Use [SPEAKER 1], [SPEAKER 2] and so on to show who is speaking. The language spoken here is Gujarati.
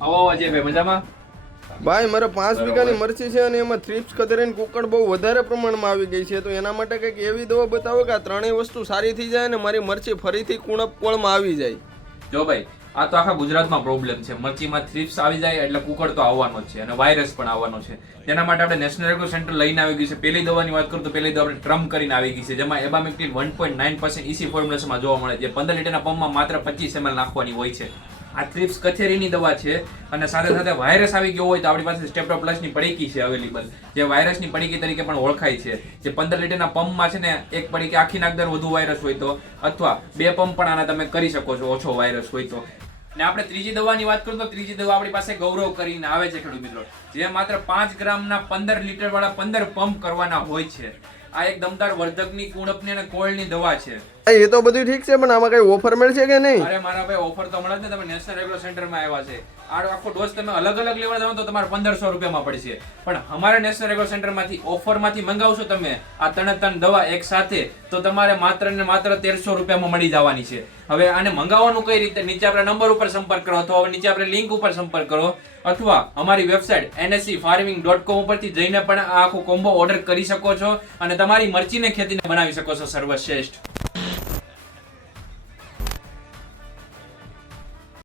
[SPEAKER 1] આવો અજયભાઈ મજામાં?
[SPEAKER 2] ભાઈ મારે પાંચ વીઘાની મરચી છે અને એમાં થ્રીપ્સ કતરીને કુકડ બહુ વધારે પ્રમાણમાં આવી ગઈ છે. તો એના માટે કંઈક એવી દવા બતાવો કે આ ત્રણેય વસ્તુ સારી થઈ જાય અને મારી મરચી ફરીથી કુણપ કોળમાં આવી જાય.
[SPEAKER 1] જો ભાઈ આ તો આખા ગુજરાતમાં પ્રોબ્લેમ છે. મરચીમાં થ્રીપ્સ આવી જાય એટલે કુકડ તો આવવાનો જ છે અને વાયરસ પણ આવવાનો છે. તેના માટે આપણે નેશનલ એગ્રો સેન્ટર લઈને આવી ગયું છે. પહેલી દવાની વાત કરું તો પહેલી દવા આપણે ટ્રમ્પ કરીને આવી ગઈ છે જેમાં abamectin one point nine percent EC ફોર્મ્યુલેશનમાં જોવા મળે છે. પંદર લીટરના પંપમાં માત્ર પચીસ એમએલ નાખવાની હોય છે. આ થ્રિપ્સ કથેરીની દવા છે અને સાથે સાથે વાયરસ આવી ગયો હોય તો આપણી પાસે સ્ટેપ્ટોપ્લસની પડીકી છે અવેલેબલ જે વાયરસની પડીકી તરીકે પણ ઓળખાય છે. જે પંદર લીટરના પંપમાં છે ને એક પડીકી આખી નાગદર વધુ વાયરસ હોય તો, અથવા બે પંપ પણ આના તમે કરી શકો છો ઓછો વાયરસ હોય તો. ને આપણે ત્રીજી દવાની વાત કરું તો ત્રીજી દવા આપણી પાસે ગૌરવ કરીને આવે છે ખેડૂત મિત્રો. જે માત્ર પાંચ ગ્રામના પંદર લીટર વાળા પંદર પંપ કરવાના હોય છે. આ એક દમદાર વર્ધકની કુણપની અને કોળની દવા છે.
[SPEAKER 2] એ તો બધું ઠીક છે પણ આમાં કઈ ઓફર મળશે કે નહીં?
[SPEAKER 1] અરે મારા ભાઈ ઓફર તો હમણાં જ ને તમે નેશનલ રેગ્યુલર સેન્ટરમાં આવ્યા છે. આ આખો ડોઝ તમે અલગ અલગ લેવા જાવ તો તમારે પંદરસો રૂપિયામાં પડશે. પણ અમારા નેશનલ રેગ્યુલર સેન્ટરમાંથી ઓફરમાંથી મંગાવશો તમે આ ત્રણે ત્રણ દવા એક સાથે તો તમારે માત્ર ને માત્ર તેરસો રૂપિયામાં મળી જવાની છે. હવે આને મંગાવવાનું કઈ રીતે? નીચે આપણે નંબર ઉપર સંપર્ક કરો અથવા નીચે આપણે લિંક ઉપર સંપર્ક કરો. અથવા અમારી website NSC farming dot com ઉપરથી જઈને પણ આ આખો કોમ્બો ઓર્ડર કરી શકો છો અને તમારી મરચીને ખેતીને બનાવી શકો છો સર્વશ્રેષ્ઠ.